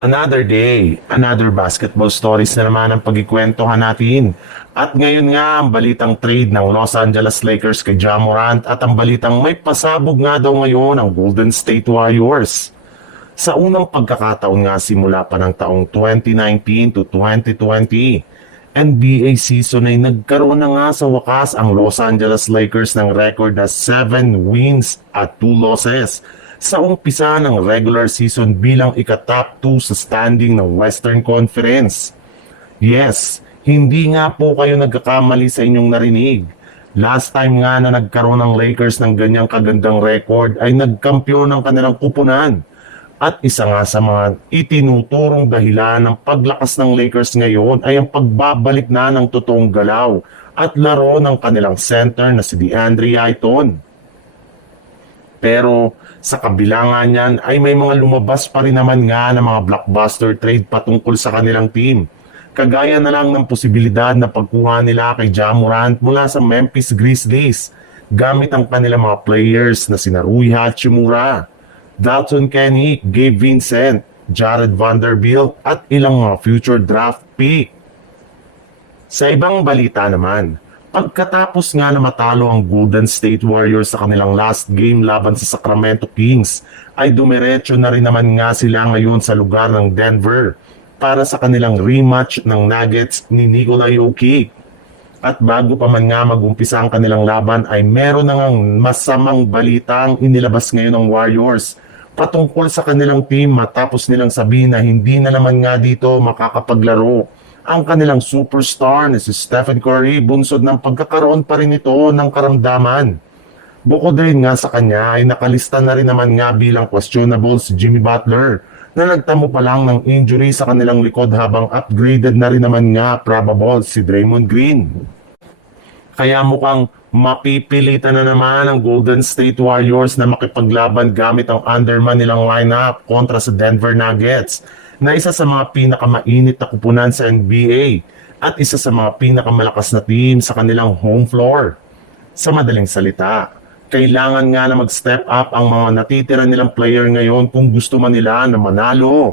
Another day, another basketball stories na naman ang pagkikwentuhan natin. At ngayon nga ang balitang trade ng Los Angeles Lakers kay Ja Morant at ang balitang may pasabog nga daw ngayon ang Golden State Warriors. Sa unang pagkakataon nga simula pa ng taong 2019 to 2020, NBA season ay nagkaroon na nga sa wakas ang Los Angeles Lakers ng record na 7 wins at 2 losses sa umpisa ng regular season bilang ika-top 2 sa standing ng Western Conference. Yes, hindi nga po kayo nagkakamali sa inyong narinig. Last time nga na nagkaroon ng Lakers ng ganyang kagandang record ay nagkampiyon ng kanilang kupunan. At isa nga sa mga itinuturong dahilan ng paglakas ng Lakers ngayon ay ang pagbabalik na ng totoong galaw at laro ng kanilang center na si DeAndre Ayton. Pero sa kabila nga niyan ay may mga lumabas pa rin naman nga na mga blockbuster trade patungkol sa kanilang team. Kagaya na lang ng posibilidad na pagkuha nila kay Ja Morant mula sa Memphis Grizzlies gamit ang kanilang mga players na sina Rui Hachimura, Dalton Kenny, Gabe Vincent, Jared Vanderbilt at ilang mga future draft pick. Sa ibang balita naman, pagkatapos nga na matalo ang Golden State Warriors sa kanilang last game laban sa Sacramento Kings, ay dumiretso na rin naman nga sila ngayon sa lugar ng Denver para sa kanilang rematch ng Nuggets ni Nikola Jokic. At bago pa man nga mag-umpisa ang kanilang laban ay meron na ngang masamang balitang inilabas ngayon ng Warriors patungkol sa kanilang team matapos nilang sabihin na hindi na naman nga dito makakapaglaro ang kanilang superstar na si Stephen Curry bunsod ng pagkakaroon pa rin ito ng karamdaman. Bukod rin nga sa kanya ay nakalista na rin naman nga bilang questionable si Jimmy Butler na nagtamo pa lang ng injury sa kanilang likod habang upgraded na rin naman nga probable si Draymond Green. Kaya mukhang mapipilitan na naman ang Golden State Warriors na makipaglaban gamit ang underman nilang lineup kontra sa Denver Nuggets na isa sa mga pinakamainit na kupunan sa NBA at isa sa mga pinakamalakas na team sa kanilang home floor. Sa madaling salita, kailangan nga na mag-step up ang mga natitira nilang player ngayon kung gusto man nila na manalo.